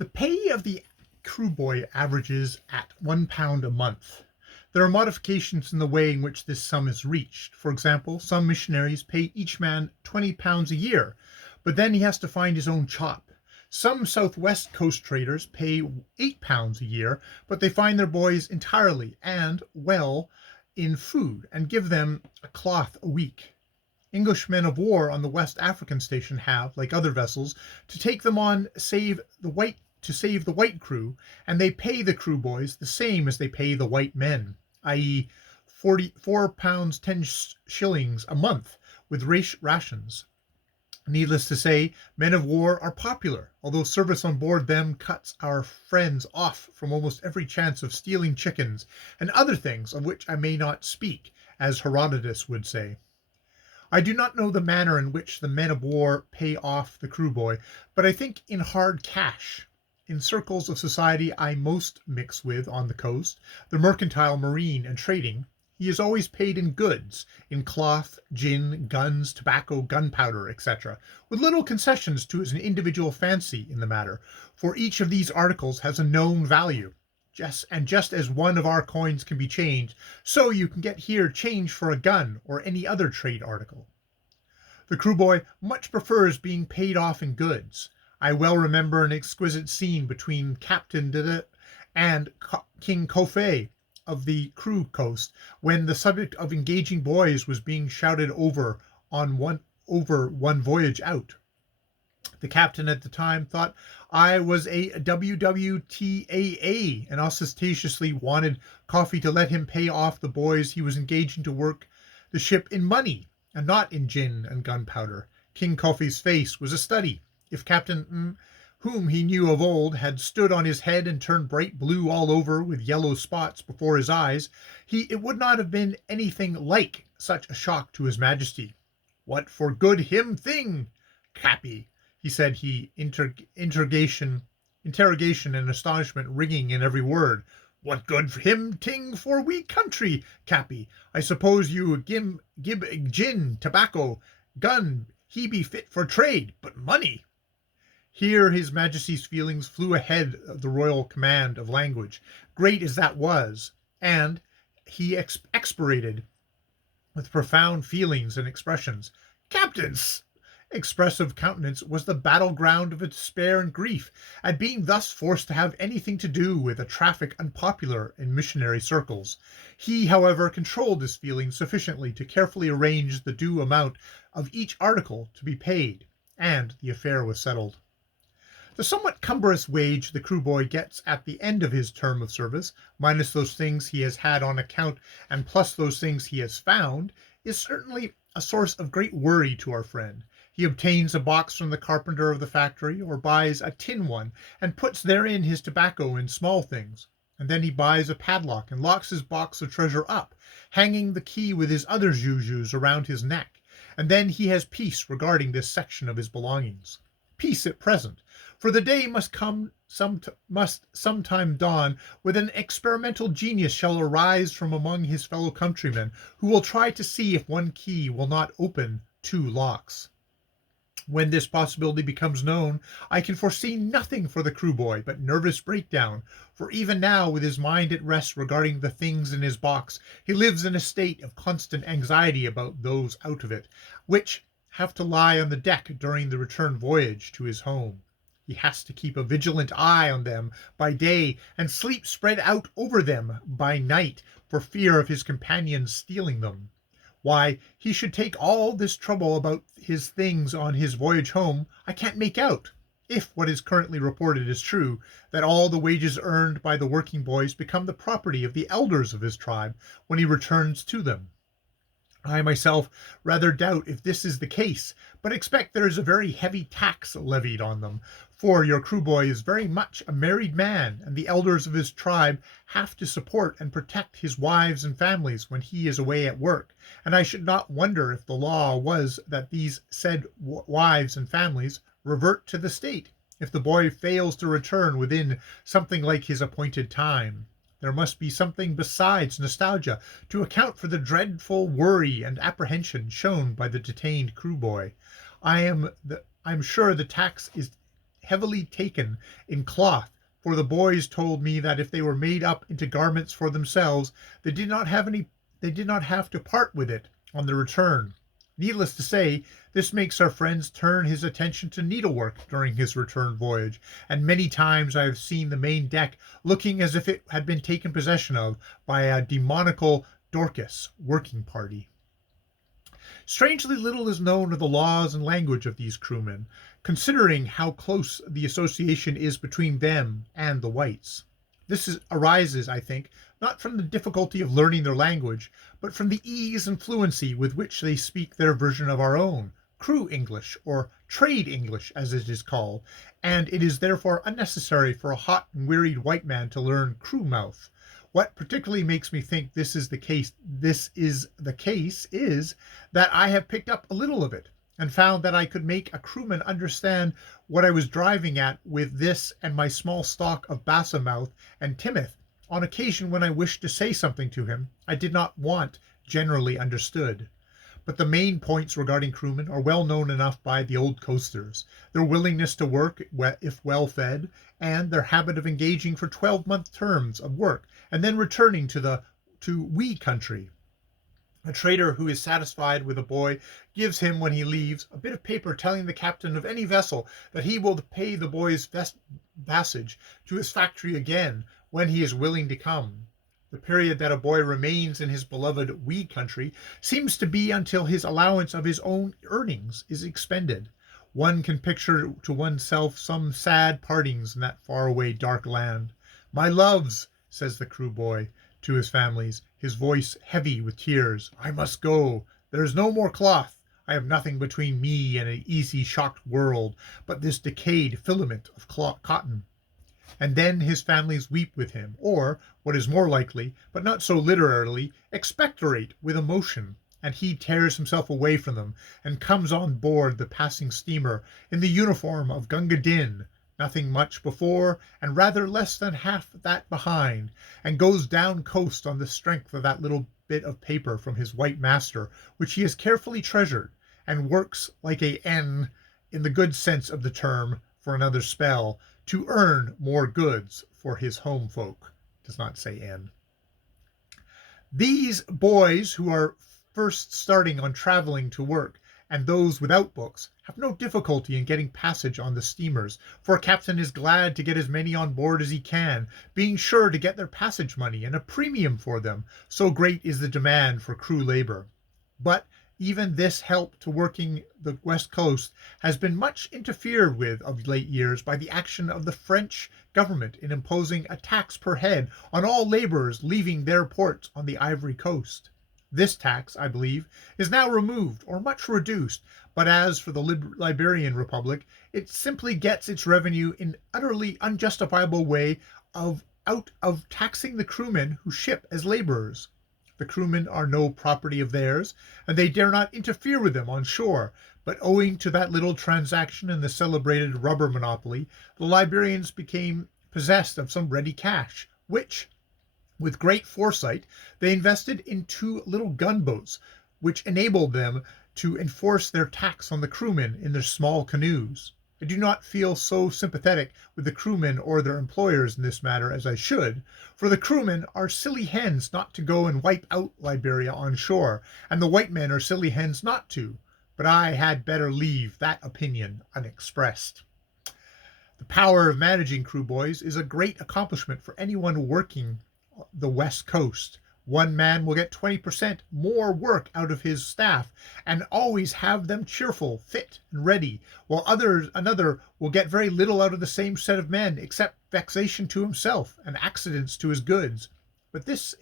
The pay of the crew boy averages at £1 a month. There are modifications in the way in which this sum is reached. For example, some missionaries pay each man £20 a year, but then he has to find his own chop. Some southwest coast traders pay £8 a year, but they find their boys entirely and well in food and give them a cloth a week. English men of war on the West African station have, like other vessels, to take them on save the white crew, and they pay the crew boys the same as they pay the white men, i.e. £44 10 shillings a month with rations. Needless to say, men of war are popular, although service on board them cuts our friends off from almost every chance of stealing chickens and other things of which I may not speak, as Herodotus would say. I do not know the manner in which the men of war pay off the crew boy, but I think in hard cash. In circles of society I most mix with on the coast, the mercantile, marine, and trading, he is always paid in goods, in cloth, gin, guns, tobacco, gunpowder, etc., with little concessions to his individual fancy in the matter, for each of these articles has a known value. Just as one of our coins can be changed, so you can get here change for a gun or any other trade article. The crew boy much prefers being paid off in goods. I well remember an exquisite scene between Captain Trd and King Kofe of the crew coast, when the subject of engaging boys was being shouted over one voyage out. The captain at the time thought I was a WWTAA and ostentatiously wanted Coffee to let him pay off the boys he was engaging to work the ship in money and not in gin and gunpowder. King Coffee's face was a study. If Captain whom he knew of old had stood on his head and turned bright blue all over with yellow spots before his eyes, it would not have been anything like such a shock to his majesty. "What for good him thing, Cappy?" he said, interrogation and astonishment ringing in every word. "What good him ting for we country, Cappy? I suppose you gib gin, tobacco, gun, he be fit for trade, but money." Here his majesty's feelings flew ahead of the royal command of language, great as that was, and he expirated with profound feelings and expressions. Captain's expressive countenance was the battleground of despair and grief at being thus forced to have anything to do with a traffic unpopular in missionary circles. He, however, controlled his feelings sufficiently to carefully arrange the due amount of each article to be paid, and the affair was settled. The somewhat cumbrous wage the crew boy gets at the end of his term of service, minus those things he has had on account and plus those things he has found, is certainly a source of great worry to our friend. He obtains a box from the carpenter of the factory, or buys a tin one, and puts therein his tobacco and small things. And then he buys a padlock and locks his box of treasure up, hanging the key with his other jujus around his neck. And then he has peace regarding this section of his belongings. Peace at present, for the day must sometime dawn when an experimental genius shall arise from among his fellow countrymen, who will try to see if one key will not open 2 locks. When this possibility becomes known, I can foresee nothing for the crew boy but nervous breakdown, for even now, with his mind at rest regarding the things in his box, he lives in a state of constant anxiety about those out of it, which have to lie on the deck during the return voyage to his home. He has to keep a vigilant eye on them by day and sleep spread out over them by night for fear of his companions stealing them. Why he should take all this trouble about his things on his voyage home, I can't make out, if what is currently reported is true, that all the wages earned by the working boys become the property of the elders of his tribe when he returns to them. I myself rather doubt if this is the case, but expect there is a very heavy tax levied on them, for your crew boy is very much a married man, and the elders of his tribe have to support and protect his wives and families when he is away at work, and I should not wonder if the law was that these said wives and families revert to the state if the boy fails to return within something like his appointed time. There must be something besides nostalgia to account for the dreadful worry and apprehension shown by the detained crew boy. I'm sure the tax heavily taken in cloth, for the boys told me that if they were made up into garments for themselves, they did not have to part with it on the return. Needless to say, this makes our friends turn his attention to needlework during his return voyage, and many times I have seen the main deck looking as if it had been taken possession of by a demoniacal Dorcas working party. Strangely little is known of the laws and language of these crewmen, considering how close the association is between them and the whites. Arises, I think, not from the difficulty of learning their language, but from the ease and fluency with which they speak their version of our own, crew English, or trade English as it is called, and it is therefore unnecessary for a hot and wearied white man to learn crew mouth. What particularly makes me think this is the case is that I have picked up a little of it, and found that I could make a crewman understand what I was driving at with this and my small stock of Bassa-mouth and Timoth on occasion when I wished to say something to him I did not want generally understood. But the main points regarding crewmen are well known enough by the old coasters: their willingness to work if well fed, and their habit of engaging for 12-month terms of work and then returning to we country. A trader who is satisfied with a boy gives him, when he leaves, a bit of paper telling the captain of any vessel that he will pay the boy's passage to his factory again when he is willing to come. The period that a boy remains in his beloved we country seems to be until his allowance of his own earnings is expended. One can picture to oneself some sad partings in that faraway dark land. "My loves," says the crew boy to his families, his voice heavy with tears, "I must go. There is no more cloth. I have nothing between me and an easy shocked world but this decayed filament of cotton." And then his families weep with him, or, what is more likely, but not so literally, expectorate with emotion, and he tears himself away from them and comes on board the passing steamer in the uniform of Gunga Din, nothing much before and rather less than half that behind, and goes down coast on the strength of that little bit of paper from his white master, which he has carefully treasured, and works like a N, in the good sense of the term, for another spell, to earn more goods for his home folk. Does not say N. These boys who are first starting on traveling to work, and those without books, have no difficulty in getting passage on the steamers, for a captain is glad to get as many on board as he can, being sure to get their passage money and a premium for them, so great is the demand for crew labor. But even this help to working the West Coast has been much interfered with of late years by the action of the French government in imposing a tax per head on all laborers leaving their ports on the Ivory Coast. This tax, I believe, is now removed or much reduced, but as for the Liberian Republic, it simply gets its revenue in utterly unjustifiable way out of taxing the crewmen who ship as laborers. The crewmen are no property of theirs, and they dare not interfere with them on shore, but owing to that little transaction in the celebrated rubber monopoly, the Liberians became possessed of some ready cash, which, with great foresight, they invested in 2 little gunboats, which enabled them to enforce their tax on the crewmen in their small canoes. I do not feel so sympathetic with the crewmen or their employers in this matter as I should, for the crewmen are silly hens not to go and wipe out Liberia on shore, and the white men are silly hens not to, but I had better leave that opinion unexpressed. The power of managing crew boys is a great accomplishment for anyone working the West Coast. One man will get 20% more work out of his staff and always have them cheerful, fit, and ready, while another will get very little out of the same set of men except vexation to himself and accidents to his goods. But this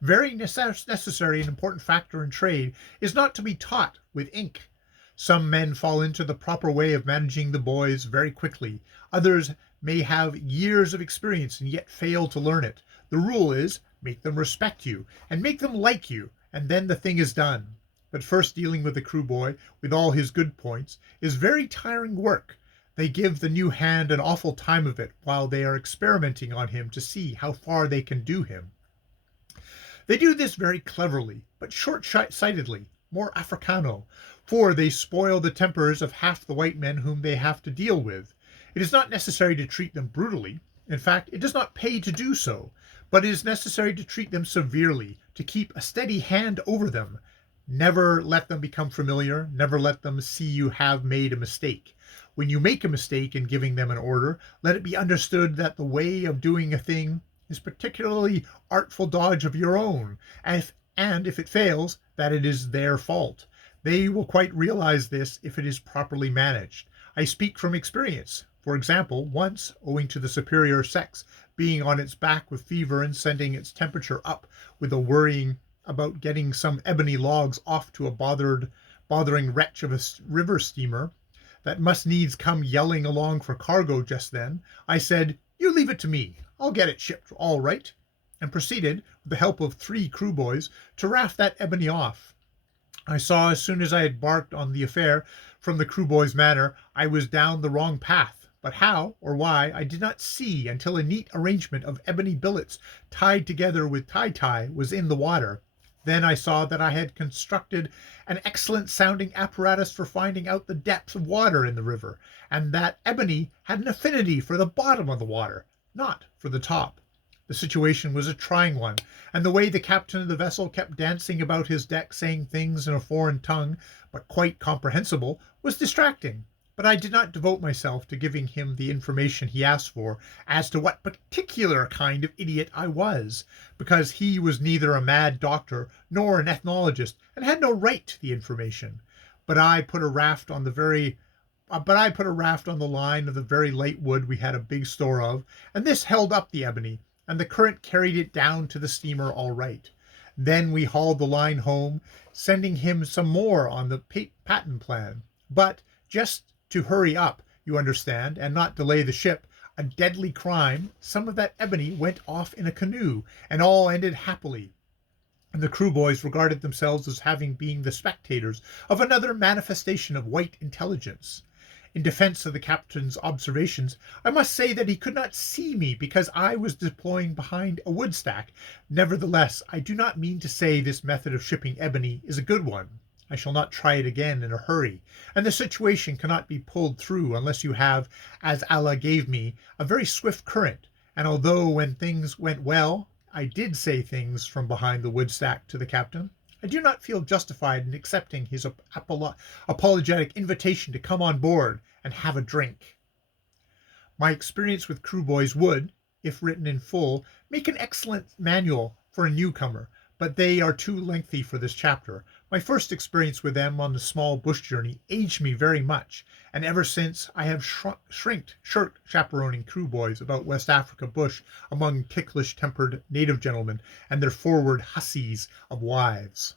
very necessary and important factor in trade is not to be taught with ink. Some men fall into the proper way of managing the boys very quickly. Others may have years of experience and yet fail to learn it. The rule is, make them respect you, and make them like you, and then the thing is done. But first dealing with the crew boy, with all his good points, is very tiring work. They give the new hand an awful time of it, while they are experimenting on him to see how far they can do him. They do this very cleverly, but short-sightedly, more Africano, for they spoil the tempers of half the white men whom they have to deal with. It is not necessary to treat them brutally. In fact, it does not pay to do so, but it is necessary to treat them severely, to keep a steady hand over them. Never let them become familiar, never let them see you have made a mistake. When you make a mistake in giving them an order, let it be understood that the way of doing a thing is particularly artful dodge of your own, and if it fails, that it is their fault. They will quite realize this if it is properly managed. I speak from experience. For example, once, owing to the superior sex being on its back with fever and sending its temperature up with a worrying about getting some ebony logs off to a bothering wretch of a river steamer that must needs come yelling along for cargo just then, I said, "You leave it to me. I'll get it shipped all right," and proceeded, with the help of 3 crew boys, to raft that ebony off. I saw as soon as I had embarked on the affair, from the crew boys' manner, I was down the wrong path, but how or why I did not see until a neat arrangement of ebony billets tied together with tie was in the water. Then I saw that I had constructed an excellent sounding apparatus for finding out the depth of water in the river, and that ebony had an affinity for the bottom of the water, not for the top. The situation was a trying one, and the way the captain of the vessel kept dancing about his deck saying things in a foreign tongue, but quite comprehensible, was distracting. But I did not devote myself to giving him the information he asked for as to what particular kind of idiot I was, because he was neither a mad doctor nor an ethnologist, and had no right to the information. But I put a raft on the line of the very light wood we had a big store of, and this held up the ebony, and the current carried it down to the steamer all right. Then we hauled the line home, sending him some more on the patent plan. But just to hurry up, you understand, and not delay the ship, a deadly crime, some of that ebony went off in a canoe, and all ended happily. And the crew boys regarded themselves as having been the spectators of another manifestation of white intelligence. In defense of the captain's observations, I must say that he could not see me because I was deploying behind a wood stack. Nevertheless, I do not mean to say this method of shipping ebony is a good one. I shall not try it again in a hurry, and the situation cannot be pulled through unless you have, as Allah gave me, a very swift current, and although when things went well, I did say things from behind the wood stack to the captain, I do not feel justified in accepting his apologetic invitation to come on board and have a drink. My experience with crew boys would, if written in full, make an excellent manual for a newcomer, but they are too lengthy for this chapter. My first experience with them on the small bush journey aged me very much, and ever since I have shirked chaperoning crew boys about West Africa bush among ticklish-tempered native gentlemen and their forward hussies of wives.